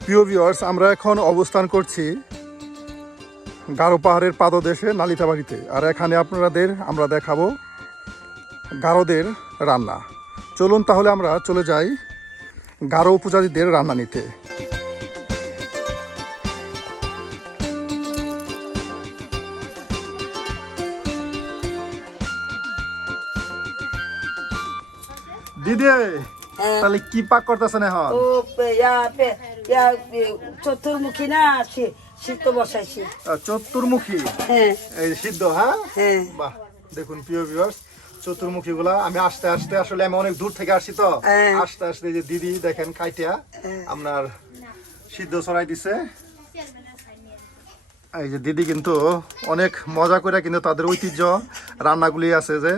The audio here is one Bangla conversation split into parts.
প্রিয় ভিউয়ার্স, আমরা এখন অবস্থান করছি গারো পাহাড়ের পাদদেশে নালিতাবাড়িতে। আর এখানে আমরা দেখাবো গারোদের রান্না। চলুন তাহলে আমরা চলে যাই গারো উপজাতিদের রান্না নিতে। দিদি, তাহলে কি পাক করতেছেন এখন? ও চতুর্মুখী না সিদ্ধ বসাইছি। চতুর্মুখী হ্যাঁ এই সিদ্ধ। হ্যাঁ হ্যাঁ বাহ, দেখুন প্রিয় ভিউয়ার্স, চতুর্মুখী গুলা আমি আস্তে আস্তে, আসলে আমি অনেক দূর থেকে আসছি তো, আস্তে আস্তে যে দিদি দেখেন কাইটিয়া আপনার সিদ্ধ ছড়াই দিছে। এই যে দিদি কিন্তু অনেক মজা করে কিন্তু তাদের ঐতিহ্য রান্নাগুলি আছে যে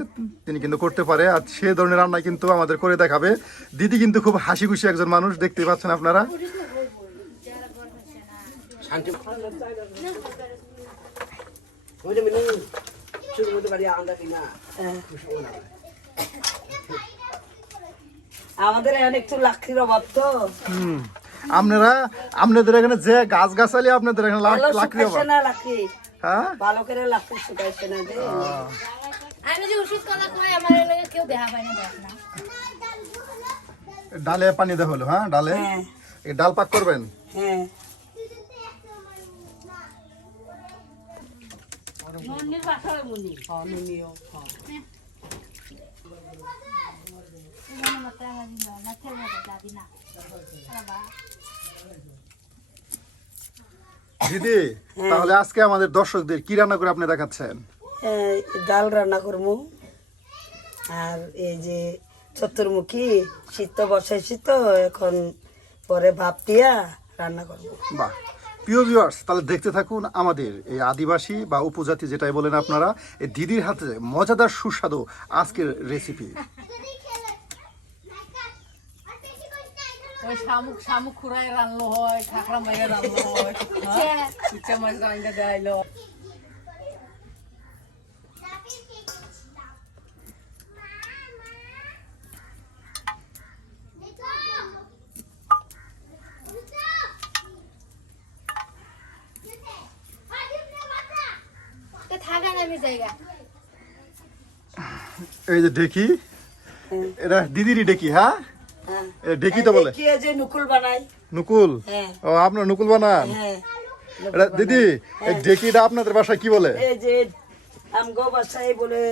তিনি কিন্তু করতে পারে, আর সে ধরনের রান্না কিন্তু আমাদের করে দেখাবে। দিদি কিন্তু খুব হাসি খুশি একজন মানুষ, দেখতে পাচ্ছেন আপনারা। আমাদের এখানে একটু লাকড়ির অভাব তো। আপনাদের এখানে যে গাছ গাছালি, আপনাদের এখানে লাকড়ি হবে না, লাকড়ি হ্যাঁ ভালো করে লাকড়ি শুকাইছে না যে। আমি যে ওষুধ কলা খাই আমার এলাকায় কেউ দেখা পায় না, দেখ না। ডালে পানি দেওয়া হলো। হ্যাঁ ডালে এই ডাল পাক করবেন। হ্যাঁ দিদি, তাহলে আজকে আমাদের দর্শকদের কি রান্না করে আপনি দেখাচ্ছেন? ডাল রান্না করবো, আর এই যে চতুর্মুখী সিদ্ধ বসাইছি তো, এখন পরে ভাপ দিয়া রান্না করবো। বাহ, প্রিয় ভিউয়ার্স, তাহলে দেখতে থাকুন আমাদের এই আদিবাসী বা উপজাতি যেটাই বলেন আপনারা, এই দিদির হাতে মজাদার সুস্বাদু আজকের রেসিপি। ওই শামুক খুরায় রান্না হয়, খাকরা মাইয়া রান্না হয়, ইচ্ছা মাছ রান্না দেয়লো। থাকা নামি জায়গা এই যে ঢেকি, এটা দিদিরই ঢেকি। হ্যাঁ ঢেকি তো বলে, কি যে নুকুল বানাই। নুকুল? হ্যাঁ ও, আপনার নুকুল বানান? হ্যাঁ এটা দিদি, এই ঢেকিটা আপনাদের বাসায় কি বলে? এই যে আমগো বাসায় বলে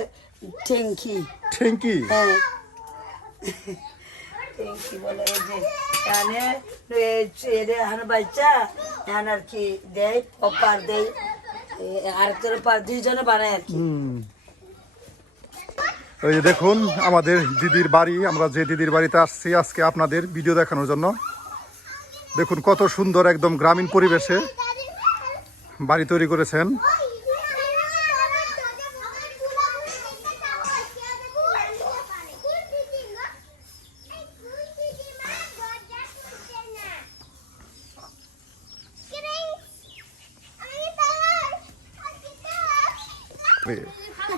ঠেঙ্কি। ঠেঙ্কি? হ্যাঁ ঠেঙ্কি বলে। এই যে এখানে এখানে বাচ্চা এখানে আর কি দেয়, পপার দেয়, আর তোর দুইজনে বানায় আর কি। ওই যে দেখুন আমাদের দিদির বাড়ি, আমরা যে দিদির বাড়িতে আসছি আজকে আপনাদের ভিডিও দেখানোর জন্য। দেখুন কত সুন্দর একদম গ্রামীণ পরিবেশে বাড়ি তৈরি করেছেন।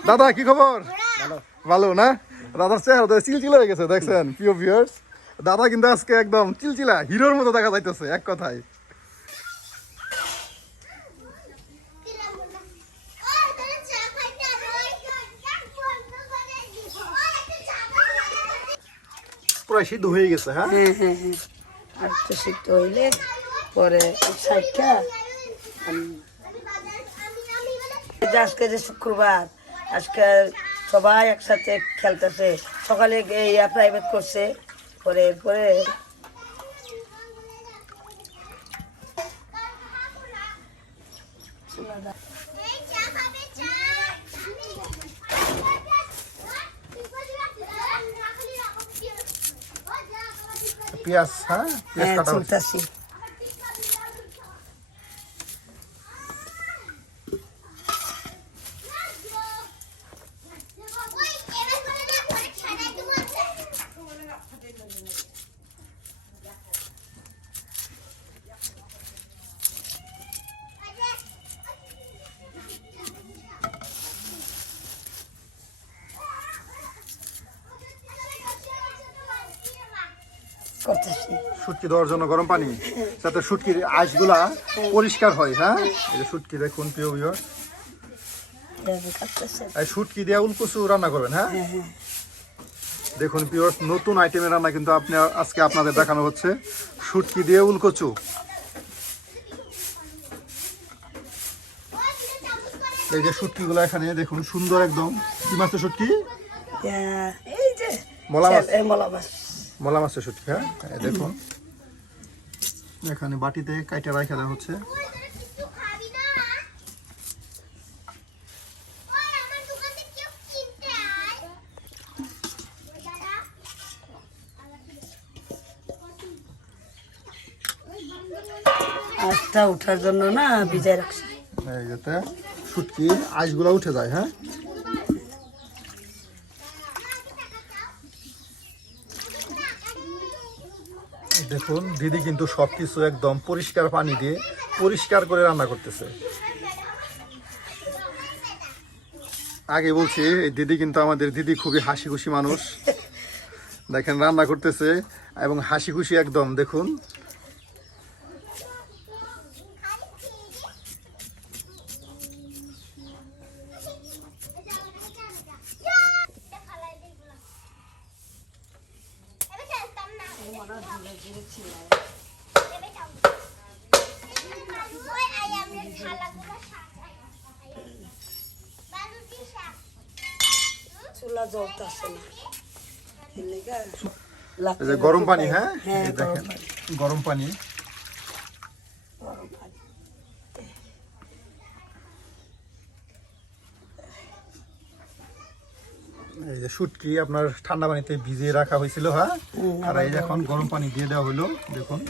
দাদা কি খবর? ভালো না? দাদার চেহারা চিলচিলা হয়ে গেছে, দেখছেন প্রিয় ভিউয়ার্স। দাদা কিন্তু আজকে একদম চিলচিলা হিরোর মতো দেখা যাইতেছে এক কথায়। প্রায় সিদ্ধ হয়ে গেছে। হ্যাঁ হ্যাঁ হ্যাঁ হ্যাঁ, আর একটু সিদ্ধ হইলে পরে সাইডটা। আজকে যে শুক্রবার, আজকে সবাই একসাথে খেলতেছে। সকালে প্রাইভেট করছে, পরে পরে পেঁয়াজ। হ্যাঁ পেঁয়াজ কাটা হচ্ছে। চলতেছি। করতে করতেছি। শুটকি দেওয়ার জন্য গরম পানি, যাতে শুটকির আঁশগুলা পরিষ্কার হয়। হ্যাঁ, এই যে শুটকি দেখুন প্রিয় ভিউয়ার্স, এভাবে কাটতেছে। এই শুটকি দিয়ে উলকুচু রান্না করবেন। হ্যাঁ, হ্যাঁ হ্যাঁ। দেখুন ভিউয়ার্স, নতুন আইটেমের রান্না কিন্তু আজকে আপনাদের দেখানো হচ্ছে, শুটকি দিয়ে উলকচু। এই যে শুটকিগুলো এখানে দেখুন, সুন্দর একদম। কি মাছের শুটকি? এই যে মলা মাছ। মলা মাছ। মলা মাছের শুটকি। হ্যাঁ, এই দেখুন এখানে বাটিতে কাইটা রাখা দেওয়া হচ্ছে। আঁশটা ওঠার জন্য না ভিজায় রাখছি। এই যাতে শুটকি আঁশগুলো উঠে যায়। হ্যাঁ, দেখুন দিদি কিন্তু সবকিছু একদম পরিষ্কার পানি দিয়ে পরিষ্কার করে রান্না করতেছে। আগে বলছি, এই দিদি কিন্তু আমাদের দিদি খুবই হাসি খুশি মানুষ। দেখেন রান্না করতেছে এবং হাসি খুশি একদম। দেখুন চুলা জ্বলতেছে না, এর লেগা এই যে গরম পানি। হ্যাঁ, হ্যাঁ, এই দেখেন গরম পানি। গরম পানি। এই যে শুটকি আপনার ঠান্ডা পানিতে ভিজিয়ে রাখা হয়েছিল। হ্যাঁ, আর এই এখন গরম পানি দিয়ে দেওয়া হলো। দেখুন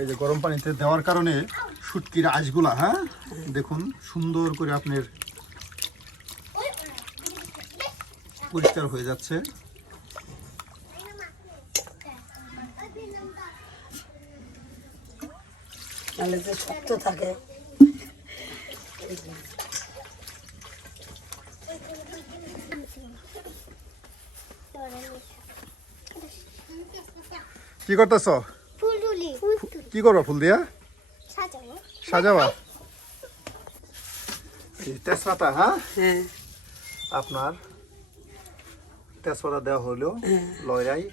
এই যে গরম পানিতে দেওয়ার কারণে শুটকির আঁশগুলা, হ্যাঁ দেখুন সুন্দর করে আপনার পরিষ্কার হয়ে যাচ্ছে। নাহলে যে শক্ত থাকে। কি করতেছ? কি করবা ফুল দিয়া? সাজাবা? এই তেজপাতা। হ্যাঁ, হ্যাঁ, আপনার তেজপাতা দেওয়া হলো লয়রাই।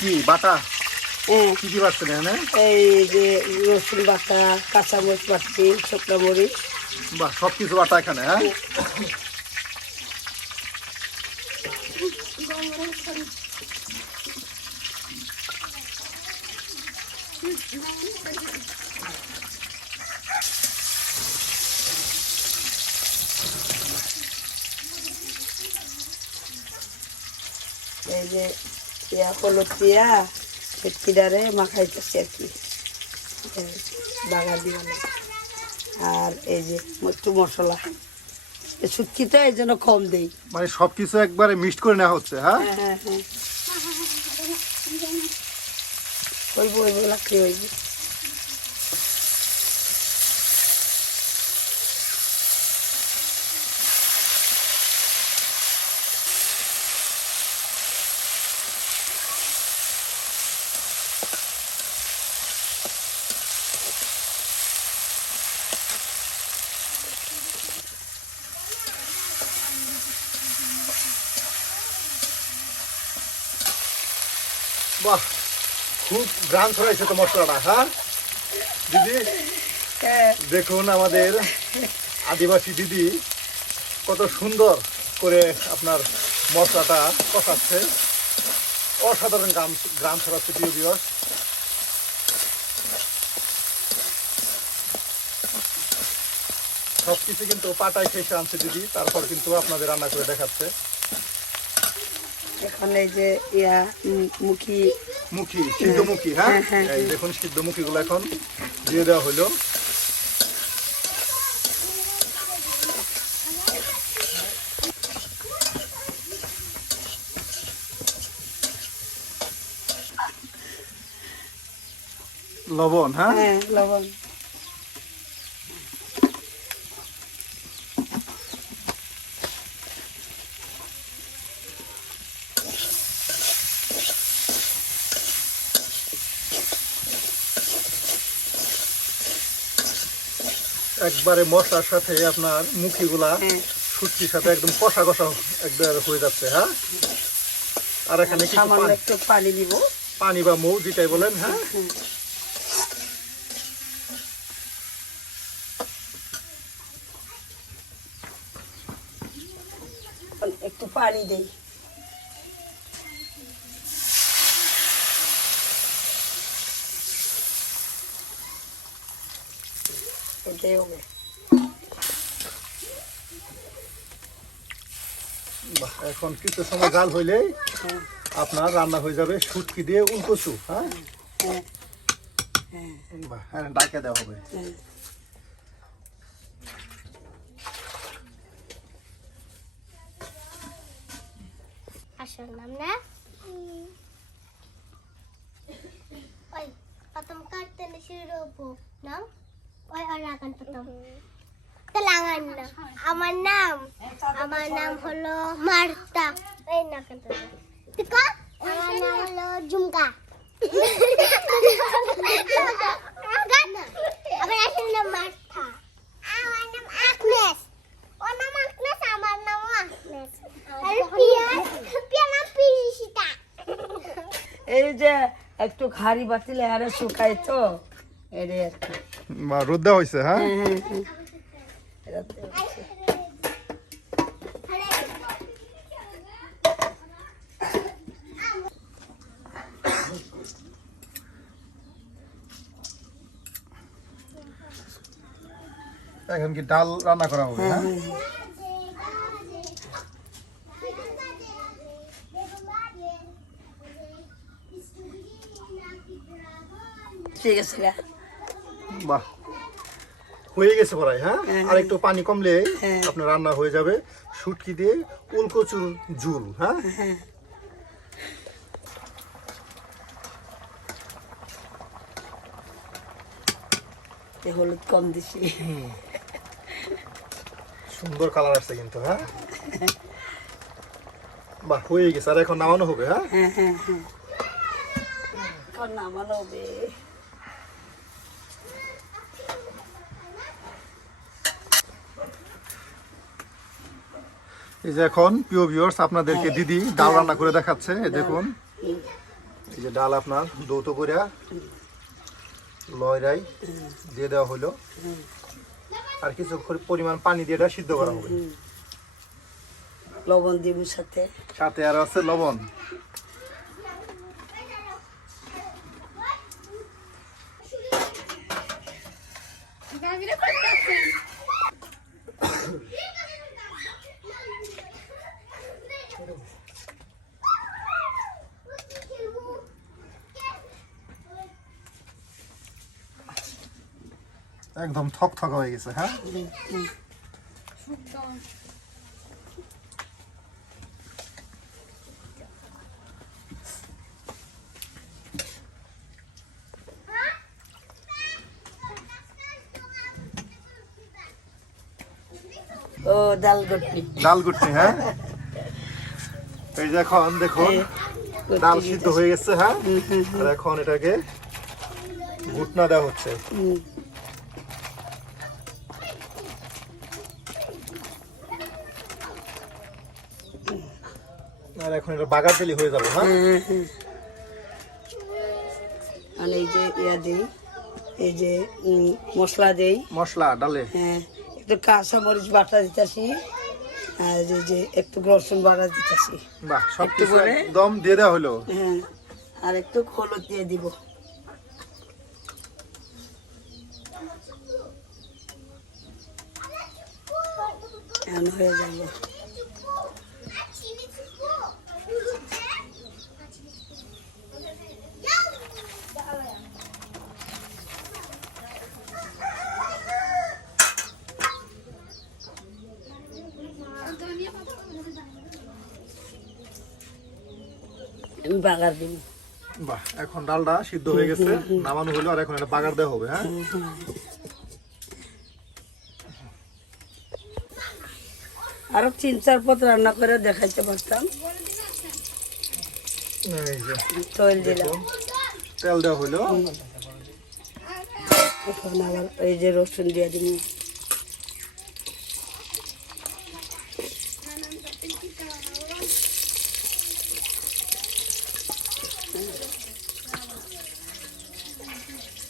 কি বাটা? হ্যাঁ। কি কি বাটছেন এখানে? এই যে রসুন বাটা, কাঁচামরিচ বাটছি, শুকনো মরিচ। বাহ, সব কিছু বাটা এখানে। হ্যাঁ, এই যে হলুদ দিয়া ভেটকিটারে মাখাইতেছি আর কি, বাগার দিয়ে। আর এই যে একটু মশলা, শুটকিতে এই জন্য কম দেই। মানে সবকিছু একবারে মিক্সড করে নেওয়া হচ্ছে। হ্যাঁ, হ্যাঁ হ্যাঁ হ্যাঁ, হইব হইব লাগতে হইব। বাহ, খুব গ্রাম ছড়াইছে তো মশলাটা। হ্যাঁ দিদি, দেখুন আমাদের আদিবাসী দিদি কত সুন্দর করে আপনার মশলাটা কষাচ্ছে। অসাধারণ গ্রাম ছড়াচ্ছে প্রিয় ভিউয়ার্স। সবকিছু কিন্তু পাটায় শেষে আনছে দিদি, তারপর কিন্তু আপনাদের রান্না করে দেখাচ্ছে। এখন এই যে মুখি মুখি সিদ্ধ মুখি, হ্যাঁ হ্যাঁ, হ্যাঁ, এই দেখুন সিদ্ধ মুখিগুলো এখন দিয়ে দেওয়া হলো। লবণ, হ্যাঁ হ্যাঁ লবণ, একবারে মশলার সাথে আপনার মুখিগুলা হ্যাঁ শুটকির সাথে একদম কষা কষা একবার হয়ে যাচ্ছে, হ্যাঁ। আর এখানে কিছু সামান্য একটু পানি দিব। পানি বা মৌ যেটাই বলেন, হ্যাঁ। একটু পানি দেই। এটাই হবে। বাহ, এখন কিছু সময় জাল হইলেই হ্যাঁ আপনার রান্না হয়ে যাবে শুটকি দিয়ে উলকচু, হ্যাঁ। হ্যাঁ হ্যাঁ বাহ, হ্যাঁ ডাকে দেওয়া হবে। হ্যাঁ। আসল নাম না ওই প্রথম কাটতে শুরু নাম ওই আর আকান প্রথম তেলাঙ্গান না আমার নাম হলো মার্তা এই না কান্ত ঠিক আমার নাম হলো ঝুমকা আমার আসল নাম মার্তা আমার নাম আগনেস ওর নাম আগনেস আমার নাম আগনেস আর পিয়া নাম পিরিশিতা এই যে একটু খারি বাতিলে আরে শুকায় তো এরে আর কি। বা রোদ দেওয়া হয়েছে, হ্যাঁ। হ্যাঁ হ্যাঁ হ্যাঁ এরা তো হচ্ছে। এখন কি ডাল রান্না করা হবে, হ্যাঁ। ঠিক আছে গা। বাহ, হয়ে গেছে প্রায়, হ্যাঁ। হ্যাঁ। আর একটু পানি কমলে হ্যাঁ। আপনার রান্না হয়ে যাবে শুটকি দিয়ে উলকচুর ঝুল, হ্যাঁ। হ্যাঁ এ হলুদ কম দিছি। সুন্দর কালার আসছে কিন্তু, হ্যাঁ। বাহ, হয়ে গেছে। আর এখন নামানো হবে, হ্যাঁ। হ্যাঁ হ্যাঁ হ্যাঁ এখন নামানো হবে। এই যে এখন প্রিয় ভিউয়ার্স আপনাদেরকে দিদি ডাল রান্না করে দেখাচ্ছে। এই দেখুন, এই যে ডাল আপনার দৌত করে লয়রাই দিয়ে দেওয়া হলো, আর কিছু পরিমাণ পানি দিয়ে এটা সিদ্ধ করা হবে। লবণ দিব সাথে। সাথে আর আছে লবণ। একদম থক থক হয়ে গেছে, হ্যাঁ। ও ডাল গটনি। ডাল গুটনি, হ্যাঁ। এই যে এখন দেখুন ডাল সিদ্ধ হয়ে গেছে, হ্যাঁ। আর এখন এটাকে ঘুটনা দেওয়া হচ্ছে। আর এখন এটা বাগার তেলি হয়ে যাবে, হ্যাঁ। আর এই যে ইয়া দিই, এই যে মশলা দেই। মশলা ডালে, হ্যাঁ একটু কাঁচা মরিচ বাটা দিতেছি, আর এই যে একটু রসুন বাটা দিতেছি। বাহ, সব একটু কিছু করে। একদম দিয়ে দেওয়া হলো। হ্যাঁ আর একটু হলুদ দিয়ে দিব। এখন হয়ে যাবে। আমি বাগার দিব। বাহ, এখন ডালটা সিদ্ধ হয়ে গেছে, নামানো হলো, আর এখন এটা বাগার দেওয়া হবে। হ্যাঁ, আরো 3-4 পদ রান্না করে দেখাইতে পারতাম। এই যে তৈল দিলাম, তেল দেওয়া হলো। এখন আবার এই যে রসুন দিয়ে দিব।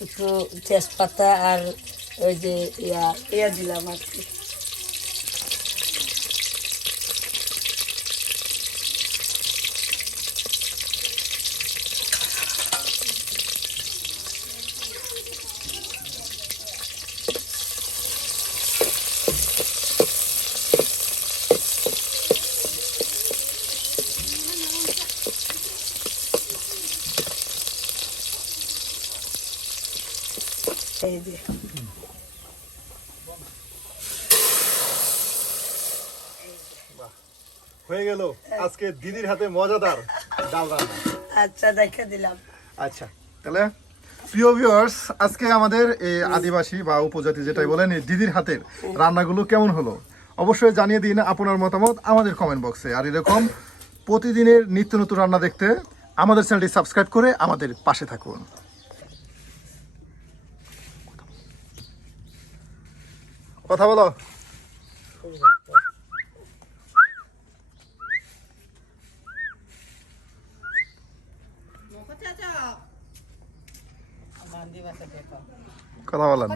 একটু তেজপাতা আর ওই যে ইয়া দিলাম আর কি। এই যে হয়ে গেল আজকে দিদির হাতে মজাদার ডাল রান্না। আচ্ছা দেখে দিলাম। আচ্ছা, তাহলে প্রিয় ভিউয়ার্স, আজকে আমাদের এই আদিবাসী বা উপজাতি যেটাই বলেন, এই দিদির হাতের রান্নাগুলো কেমন হলো অবশ্যই জানিয়ে দিন আপনার মতামত আমাদের কমেন্ট বক্সে। আর এরকম প্রতিদিনের নিত্য নতুন রান্না দেখতে আমাদের চ্যানেলটি সাবস্ক্রাইব করে আমাদের পাশে থাকুন। কথা বলো। মান্দি ভাষা দেখো। কথা বলেন।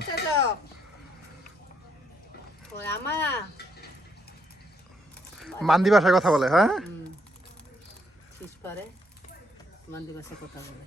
মান্দি ভাষায় কথা বলে। হ্যাঁ, শেষ পারে মান্দি ভাষা কথা বলে।